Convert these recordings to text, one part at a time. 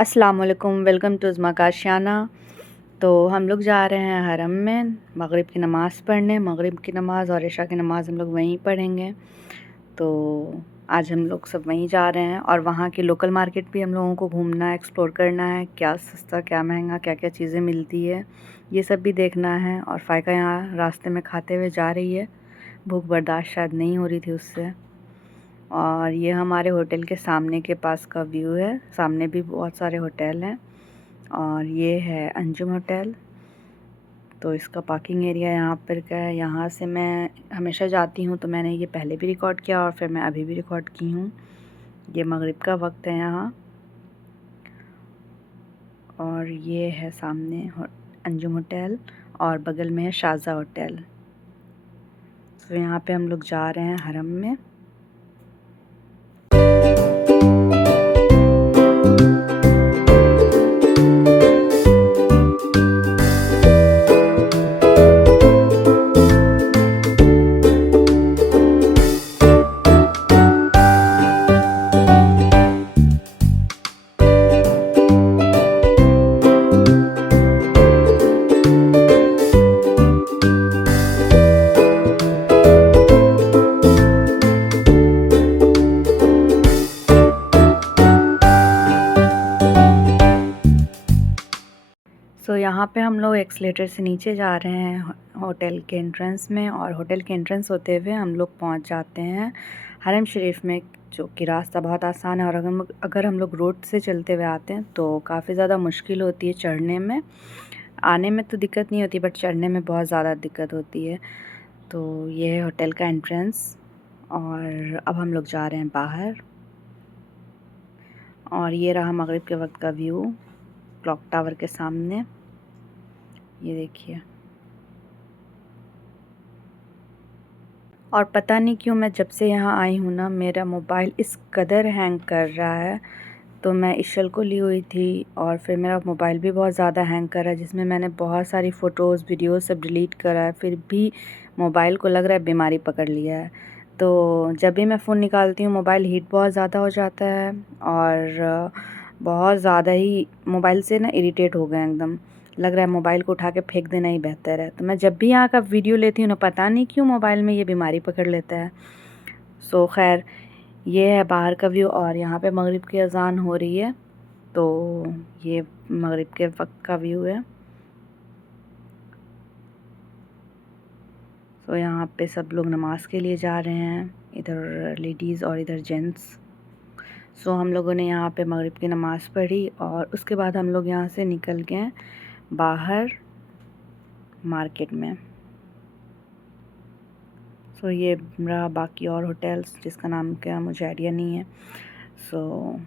अस्सलाम वालेकुम, welcome to उज़्मा काशियाना। तो हम लोग जा रहे हैं हरम में मगरिब की नमाज़ पढ़ने। मगरिब की नमाज़ और इशा की नमाज़ हम लोग वहीं पढ़ेंगे। तो आज हम लोग सब वहीं जा रहे हैं और वहाँ की लोकल मार्केट भी हम लोगों को घूमना है, एक्सप्लोर करना है, क्या सस्ता क्या महंगा, क्या क्या चीज़ें मिलती है, ये सब भी देखना है। और फ़ायका यहाँ रास्ते में खाते हुए जा रही है, भूख बर्दाश्त शायद नहीं हो रही थी उससे। और ये हमारे होटल के सामने के पास का व्यू है, सामने भी बहुत सारे होटल हैं और ये है अंजुम होटल। तो इसका पार्किंग एरिया यहाँ पर का है। यहाँ से मैं हमेशा जाती हूँ, तो मैंने ये पहले भी रिकॉर्ड किया और फिर मैं अभी भी रिकॉर्ड की हूँ। ये मगरिब का वक्त है यहाँ। और ये है सामने अंजुम होटल और बगल में है शारजा होटल। तो यहाँ पे हम लोग जा रहे हैं हरम में। तो यहाँ पे हम लोग एक्सलेटर से नीचे जा रहे हैं होटल के एंट्रेंस में, और होटल के एंट्रेंस होते हुए हम लोग पहुँच जाते हैं हरम शरीफ में, जो कि रास्ता बहुत आसान है। और अगर हम लोग रोड से चलते हुए आते हैं तो काफ़ी ज़्यादा मुश्किल होती है चढ़ने में। आने में तो दिक्कत नहीं होती, बट चढ़ने में बहुत ज़्यादा दिक्कत होती है। तो ये है होटल का एंट्रेंस और अब हम लोग जा रहे हैं बाहर। और ये रहा मगरिब के वक्त का व्यू क्लॉक टावर के सामने, ये देखिए। और पता नहीं क्यों मैं जब से यहाँ आई हूँ ना, मेरा मोबाइल इस कदर हैंग कर रहा है। तो मैं इशल को ली हुई थी और फिर मेरा मोबाइल भी बहुत ज़्यादा हैंग कर रहा है, जिसमें मैंने बहुत सारी फ़ोटोज़ वीडियोज़ सब डिलीट करा है। फिर भी मोबाइल को लग रहा है बीमारी पकड़ लिया है। तो जब भी मैं फ़ोन निकालती हूँ मोबाइल हीट बहुत ज़्यादा हो जाता है और बहुत ज़्यादा ही मोबाइल से ना इरिटेट हो गए एकदम। लग रहा है मोबाइल को उठा के फेंक देना ही बेहतर है। तो मैं जब भी यहाँ का वीडियो लेती हूँ ना, पता नहीं क्यों मोबाइल में ये बीमारी पकड़ लेता है। सो खैर, ये है बाहर का व्यू और यहाँ पे मगरिब की अज़ान हो रही है। तो ये मगरिब के वक्त का व्यू है। तो यहाँ पे सब लोग नमाज़ के लिए जा रहे हैं, इधर लेडीज़ और इधर जेंट्स। सो हम लोगों ने यहाँ पे मगरिब की नमाज़ पढ़ी और उसके बाद हम लोग यहाँ से निकल गए बाहर मार्केट में। सो ये रहा बाकी और होटल्स, जिसका नाम क्या मुझे आइडिया नहीं है। सो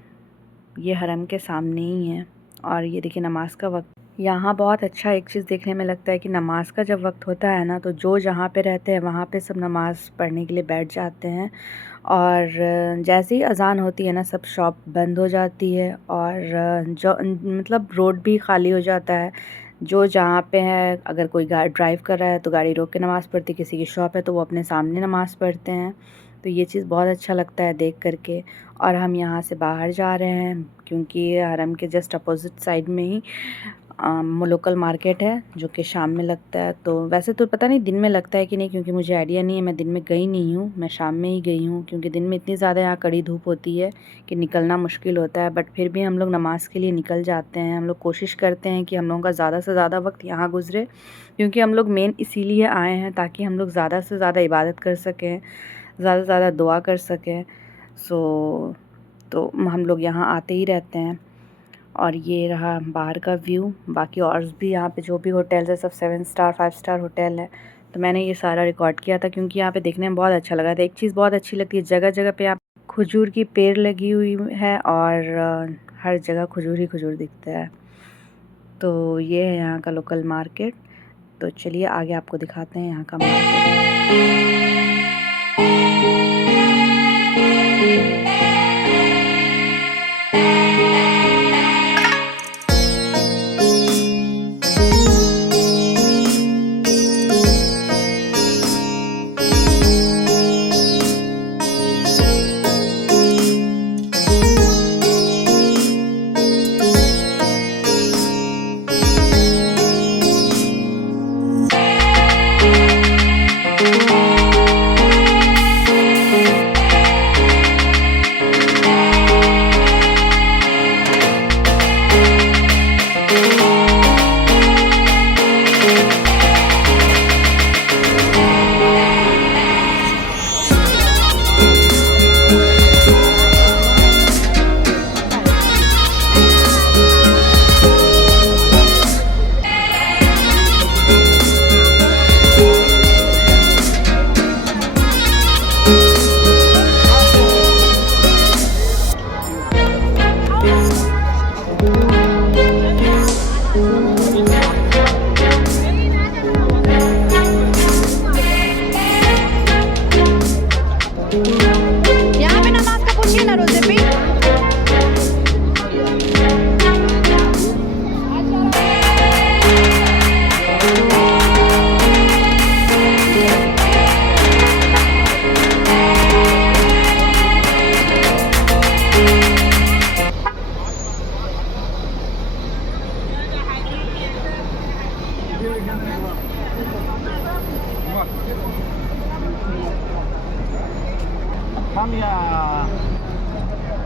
ये हरम के सामने ही है। और ये देखिए नमाज का वक्त। यहाँ बहुत अच्छा एक चीज़ देखने में लगता है कि नमाज का जब वक्त होता है ना, तो जो जहाँ पे रहते हैं वहाँ पे सब नमाज़ पढ़ने के लिए बैठ जाते हैं। और जैसे ही अज़ान होती है ना, सब शॉप बंद हो जाती है और जो मतलब रोड भी खाली हो जाता है। जो जहाँ पे है, अगर कोई गाड़ी ड्राइव कर रहा है तो गाड़ी रोक के नमाज़ पढ़ती, किसी की शॉप है तो वो अपने सामने नमाज़ पढ़ते हैं। तो ये चीज़ बहुत अच्छा लगता है देख करके। और हम यहाँ से बाहर जा रहे हैं क्योंकि हरम के जस्ट अपोज़िट साइड में ही लोकल मार्केट है, जो कि शाम में लगता है। तो वैसे तो पता नहीं दिन में लगता है कि नहीं, क्योंकि मुझे आइडिया नहीं है, मैं दिन में गई नहीं हूँ, मैं शाम में ही गई हूँ। क्योंकि दिन में इतनी ज़्यादा यहाँ कड़ी धूप होती है कि निकलना मुश्किल होता है। बट फिर भी हम लोग नमाज़ के लिए निकल जाते हैं। हम लोग कोशिश करते हैं कि हम लोगों का ज़्यादा से ज़्यादा वक्त यहाँ गुज़रे, क्योंकि हम लोग मेन इसीलिए आए हैं ताकि हम लोग ज़्यादा से ज़्यादा इबादत कर सकें, ज़्यादा से ज़्यादा दुआ कर सकें। तो हम लोग यहाँ आते ही रहते हैं। और ये रहा बाहर का व्यू। बाकी और भी यहाँ पे जो भी होटल्स है सब 7 स्टार 5 स्टार होटल है। तो मैंने ये सारा रिकॉर्ड किया था क्योंकि यहाँ पे देखने में बहुत अच्छा लगा था। एक चीज़ बहुत अच्छी लगती है, जगह जगह पे यहाँ खजूर की पेड़ लगी हुई है और हर जगह खजूर ही खजूर दिखता है। तो ये है यहाँ का लोकल मार्केट। तो चलिए आगे आपको दिखाते हैं यहाँ का मार्केट।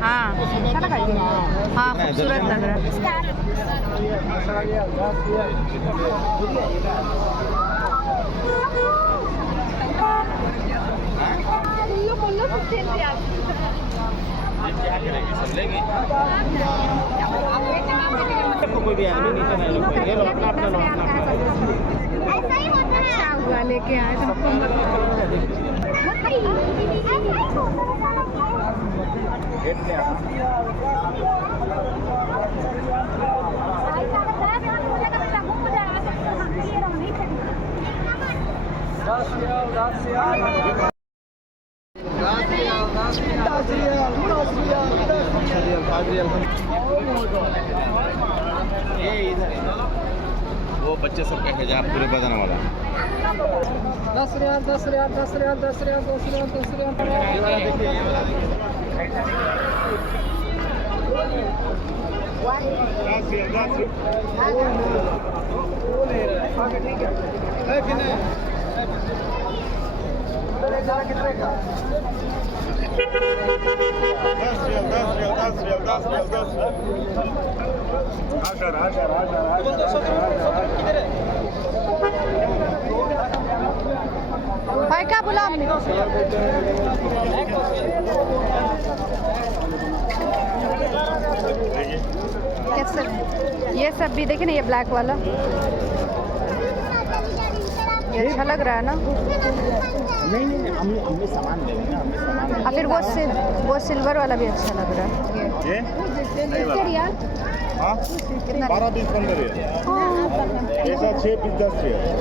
हाँ हाँ, खूबसूरत लग रहा है। कोई भी आदमी नीचे नहीं लोग ये लो अपना अपना लो अपना ऐसा ही होता है। अच्छा हुआ लेके आए तुमको। ये इधर वो बच्चे सबका हिजाब पूरे बदन वाला 10 रियाल 10 रियाल 10 रियाल 10 रियाल 10 रियाल 10 रियाल भाई क्या बोला आपने? कैसे ये सब भी देखिए ना, ये ब्लैक वाला ये अच्छा लग रहा है ना। नहीं नहीं हमने सामान लेंगे ना हमने सामान और फिर वो सिल्वर वाला भी अच्छा लग रहा है। ये कितने रियाल? हाँ 12-20-15 रियाल ऐसा 6-10 रियाल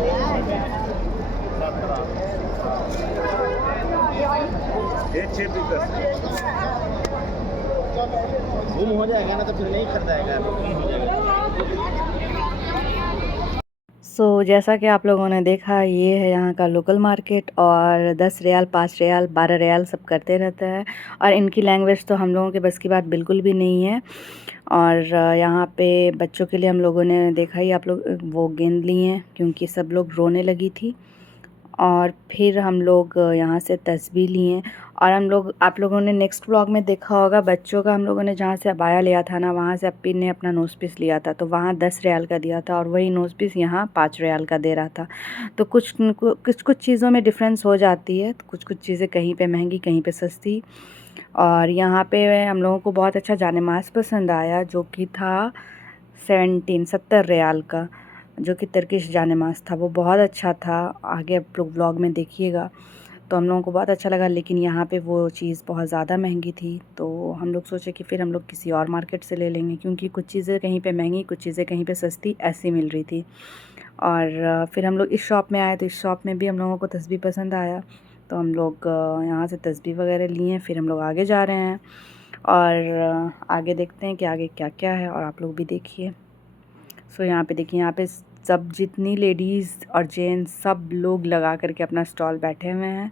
ये 6-10 गुम हो जाएगा ना तो फिर नहीं खरीदाएगा गुम हो जाएगा। जैसा कि आप लोगों ने देखा, ये है यहाँ का लोकल मार्केट और 10 रियाल 5 रियाल 12 रियाल सब करते रहता है। और इनकी लैंग्वेज तो हम लोगों के बस की बात बिल्कुल भी नहीं है। और यहाँ पे बच्चों के लिए हम लोगों ने देखा ही, आप लोग वो गेंद लिए हैं क्योंकि सब लोग रोने लगी थी। और फिर हम लोग यहाँ से तस्बीह लिए और हम लोग, आप लोगों ने नेक्स्ट व्लॉग में देखा होगा बच्चों का, हम लोगों ने जहाँ से अबाया लिया था ना, वहाँ से अप्पी ने अपना नोज़ पीस लिया था, तो वहाँ 10 रियाल का दिया था और वही नोज़ पीस यहाँ 5 रियाल का दे रहा था। तो कुछ चीज़ों में डिफरेंस हो जाती है, कुछ चीज़ें कहीं पे महंगी कहीं पे सस्ती। और यहाँ पे हम लोगों को बहुत अच्छा जानेमाज़ पसंद आया, जो कि था 70 रियाल का, जो कि तुर्किश जानेमाज़ था। वो बहुत अच्छा था, आगे आप लोग व्लॉग में देखिएगा। तो हम लोगों को बहुत अच्छा लगा, लेकिन यहाँ पे वो चीज़ बहुत ज़्यादा महंगी थी। तो हम लोग सोचे कि फिर हम लोग किसी और मार्केट से ले लेंगे, क्योंकि कुछ चीज़ें कहीं पे महंगी कुछ चीज़ें कहीं पे सस्ती ऐसी मिल रही थी। और फिर हम लोग इस शॉप में आए, तो इस शॉप में भी हम लोगों को तस्बीह पसंद आया, तो हम लोग यहाँ से तस्बीह वगैरह लिए। फिर हम लोग आगे जा रहे हैं और आगे देखते हैं कि आगे क्या क्या है, और आप लोग भी देखिए। यहाँ पे देखिए, यहाँ पे सब जितनी लेडीज़ और जेंट्स सब लोग लगा करके अपना स्टॉल बैठे हुए हैं।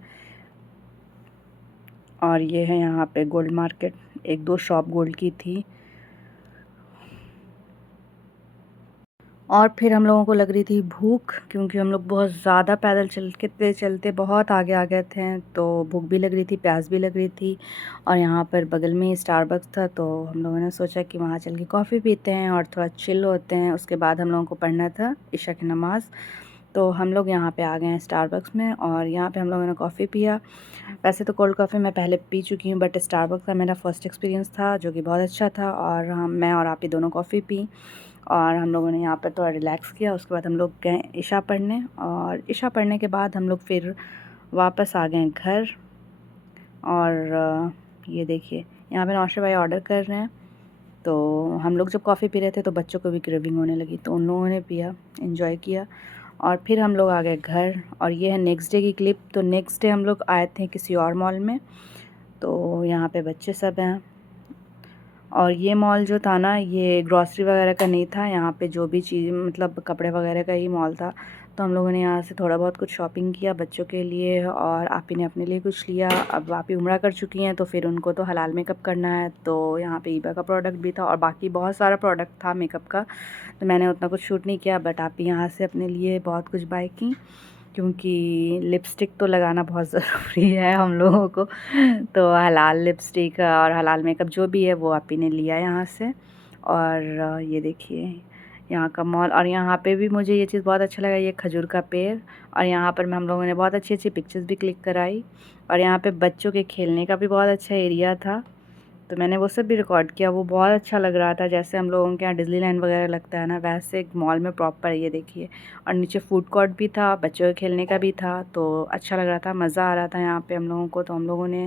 और ये है यहाँ पे गोल्ड मार्केट, 1-2 शॉप गोल्ड की थी। और फिर हम लोगों को लग रही थी भूख, क्योंकि हम लोग बहुत ज़्यादा पैदल चलते बहुत आगे आ गए थे, तो भूख भी लग रही थी, प्यास भी लग रही थी। और यहाँ पर बगल में ही स्टारबक्स था, तो हम लोगों ने सोचा कि वहाँ चल के कॉफ़ी पीते हैं और थोड़ा चिल होते हैं। उसके बाद हम लोगों को पढ़ना था इशा की नमाज़, तो हम लोग यहाँ पे आ गए हैं स्टारबक्स में। और यहाँ पे हम लोगों ने कॉफ़ी पिया। वैसे तो कोल्ड कॉफ़ी मैं पहले पी चुकी हूँ, बट स्टारबक्स का मेरा फ़र्स्ट एक्सपीरियंस था, जो कि बहुत अच्छा था। और मैं और आप ही दोनों कॉफ़ी पी और हम लोगों ने यहाँ पर थोड़ा रिलैक्स किया। उसके बाद हम लोग गए इशा पढ़ने, और इशा पढ़ने के बाद हम लोग फिर वापस आ गए घर। और ये देखिए, यहाँ पे नौशा भाई ऑर्डर कर रहे हैं। तो हम लोग जब कॉफ़ी पी रहे थे तो बच्चों को भी क्रेविंग होने लगी, तो उन लोगों ने पिया, एंजॉय किया। और फिर हम लोग आ गए घर। और ये है नेक्स्ट डे की क्लिप। तो नेक्स्ट डे हम लोग आए थे किसी और मॉल में, तो यहाँ पे बच्चे सब हैं और ये मॉल जो था ना, ये ग्रॉसरी वगैरह का नहीं था, यहाँ पे जो भी चीज़ मतलब कपड़े वगैरह का ही मॉल था। तो हम लोगों ने यहाँ से थोड़ा बहुत कुछ शॉपिंग किया बच्चों के लिए, और आपी ने अपने लिए कुछ लिया। अब आपी उम्रा कर चुकी हैं तो फिर उनको तो हलाल मेकअप करना है, तो यहाँ पे ईबा का प्रोडक्ट भी था और बाकी बहुत सारा प्रोडक्ट था मेकअप का। तो मैंने उतना कुछ शूट नहीं किया, बट आपी यहाँ से अपने लिए बहुत कुछ बाय की, क्योंकि लिपस्टिक तो लगाना बहुत ज़रूरी है हम लोगों को। तो हलाल लिपस्टिक और हलाल मेकअप जो भी है वो आपी ने लिया यहाँ से। और ये देखिए यहाँ का मॉल, और यहाँ पे भी मुझे ये चीज़ बहुत अच्छा लगा, ये खजूर का पेड़। और यहाँ पर हम लोगों ने बहुत अच्छी अच्छी पिक्चर्स भी क्लिक कराई, और यहाँ पे बच्चों के खेलने का भी बहुत अच्छा एरिया था, तो मैंने वो सब भी रिकॉर्ड किया। वो बहुत अच्छा लग रहा था, जैसे हम लोगों के यहाँ डिज़नीलैंड वगैरह लगता है ना, वैसे एक मॉल में प्रॉपर ये देखिए। और नीचे फूड कोर्ट भी था, बच्चों के खेलने का भी था, तो अच्छा लग रहा था, मज़ा आ रहा था यहाँ पे हम लोगों को। तो हम लोगों ने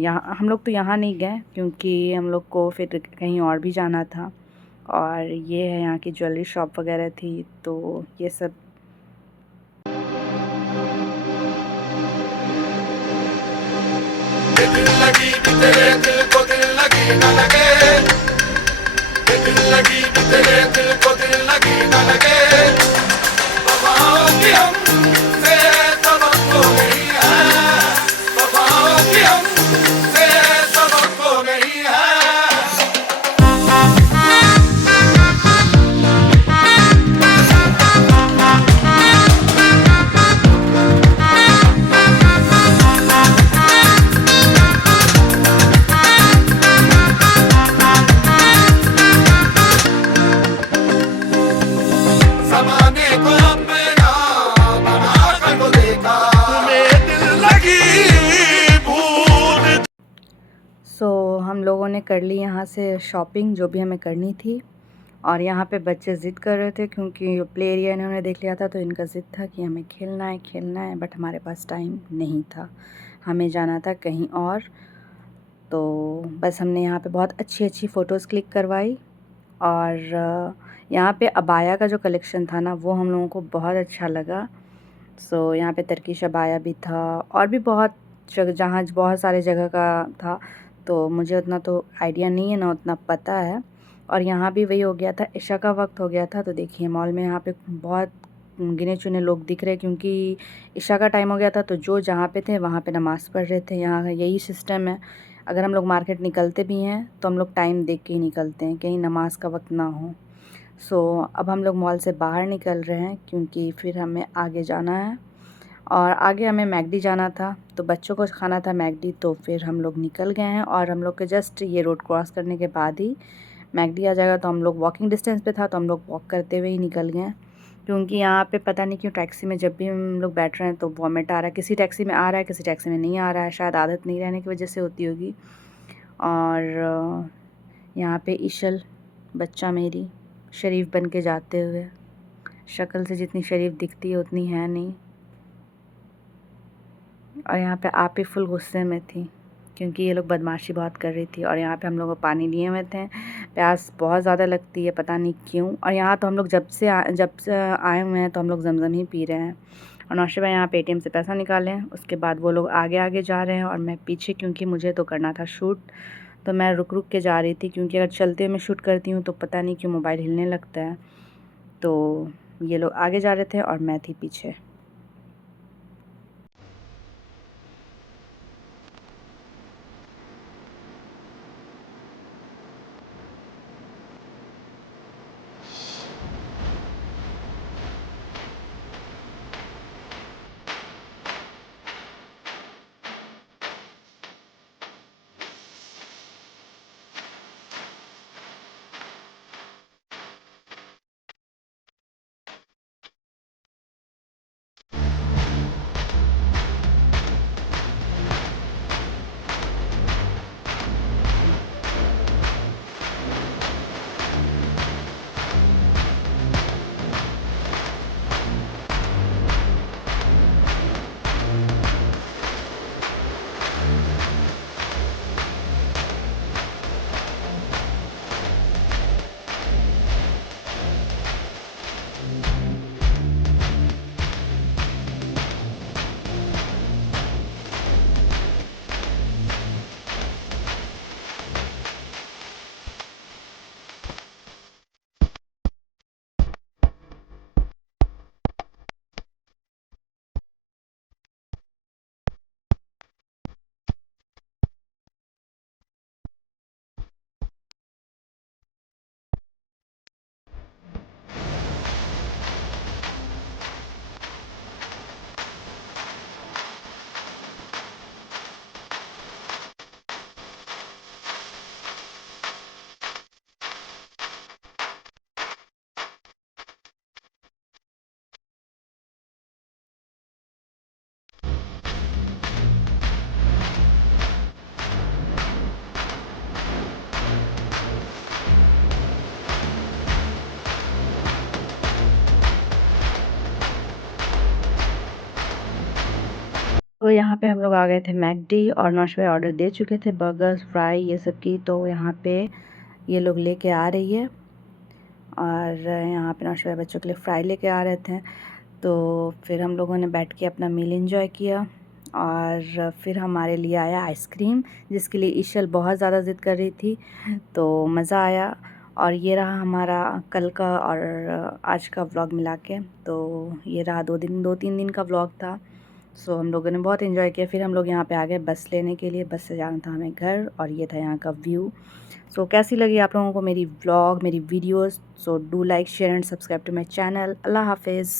यहाँ हम लोग तो यहाँ नहीं गए, क्योंकि हम लोग को फिर कहीं और भी जाना था। और ये है यहाँ की ज्वेलरी शॉप वगैरह थी, तो ये सब। दिल लगी कि तेरे दिल को दिल लगी न लगे, दिल लगी कि तेरे दिल को दिल लगी न लगे। वफाओं की हमसे तवक्को नहीं है, वफाओं की हमसे तवक्को नहीं है। ज़माने को अपना बना कर तो देखा, तुम्हें दिल लगी भूल। सो हम लोगों ने कर ली यहाँ से शॉपिंग जो भी हमें करनी थी। और यहाँ पे बच्चे ज़िद कर रहे थे, क्योंकि प्ले एरिया इन्होंने देख लिया था, तो इनका ज़िद था कि हमें खेलना है, बट हमारे पास टाइम नहीं था, हमें जाना था कहीं और। तो बस हमने यहाँ पे बहुत अच्छी अच्छी फ़ोटोज़ क्लिक करवाई। और यहाँ पे अबाया का जो कलेक्शन था ना, वो हम लोगों को बहुत अच्छा लगा। सो यहाँ पे तर्कीश अबाया भी था, और भी बहुत जगह, जहाँ बहुत सारे जगह का था, तो मुझे उतना तो आइडिया नहीं है, ना उतना पता है। और यहाँ भी वही हो गया था, इशा का वक्त हो गया था, तो देखिए मॉल में यहाँ पे बहुत गिने चुने लोग दिख रहे, क्योंकि इशा का टाइम हो गया था, तो जो जहाँ पे थे वहाँ पे नमाज़ पढ़ रहे थे। यहाँ का यही सिस्टम है, अगर हम लोग मार्केट निकलते भी हैं तो हम लोग टाइम देख के ही निकलते हैं, कहीं नमाज का वक्त ना हो। सो अब हम लोग मॉल से बाहर निकल रहे हैं, क्योंकि फिर हमें आगे जाना है, और आगे हमें मैकडी जाना था, तो बच्चों को खाना था मैकडी, तो फिर हम लोग निकल गए हैं। और हम लोग के जस्ट ये रोड क्रॉस करने के बाद ही मैकडी आ जाएगा, तो हम लोग वॉकिंग डिस्टेंस पे था, तो हम लोग वॉक करते हुए ही निकल गए। क्योंकि यहाँ पे पता नहीं क्यों टैक्सी में जब भी हम लोग बैठ रहे हैं तो वॉमिट आ रहा है, किसी टैक्सी में आ रहा है, किसी टैक्सी में नहीं आ रहा है, शायद आदत नहीं रहने की वजह से होती होगी। और यहाँ पे इशल बच्चा मेरी शरीफ बन के जाते हुए, शक्ल से जितनी शरीफ दिखती है उतनी है नहीं। और यहाँ पे आप ही फुल गुस्से में थी, क्योंकि ये लोग बदमाशी बहुत कर रही थी। और यहाँ पे हम लोग पानी लिए हुए थे, प्यास बहुत ज़्यादा लगती है, पता नहीं क्यों। और यहाँ तो हम लोग जब से आए हुए हैं तो हम लोग जमज़म ही पी रहे हैं। और नौशे भाई यहाँ पे ATM से पैसा निकाले हैं, उसके बाद वो लोग आगे आगे जा रहे हैं और मैं पीछे, क्योंकि मुझे तो करना था शूट, तो मैं रुक रुक के जा रही थी, क्योंकि अगर चलते हुए मैं शूट करती हूँ तो पता नहीं क्यों मोबाइल हिलने लगता है। तो ये लोग आगे जा रहे थे और मैं थी पीछे। तो यहाँ पे हम लोग आ गए थे मैकडी और नौशबा ऑर्डर दे चुके थे बर्गर्स फ्राई ये सब की। तो यहाँ पे ये लोग लेके आ रही है और यहाँ पे नौशबा बच्चों के लिए फ्राई लेके आ रहे थे। तो फिर हम लोगों ने बैठ के अपना मील एंजॉय किया और फिर हमारे लिए आया आइसक्रीम, जिसके लिए ईशल बहुत ज़्यादा ज़िद कर रही थी। तो मज़ा आया। और ये रहा हमारा कल का और आज का व्लॉग मिला के। तो ये रहा 2-3 दिन का व्लॉग था। सो हम लोगों ने बहुत एंजॉय किया। फिर हम लोग यहाँ पे आ गए बस लेने के लिए। बस से जाना था हमें घर और ये था यहाँ का व्यू। सो कैसी लगी आप लोगों को मेरी व्लॉग, मेरी videos? So do like, share and subscribe to my channel. अल्लाह हाफिज़।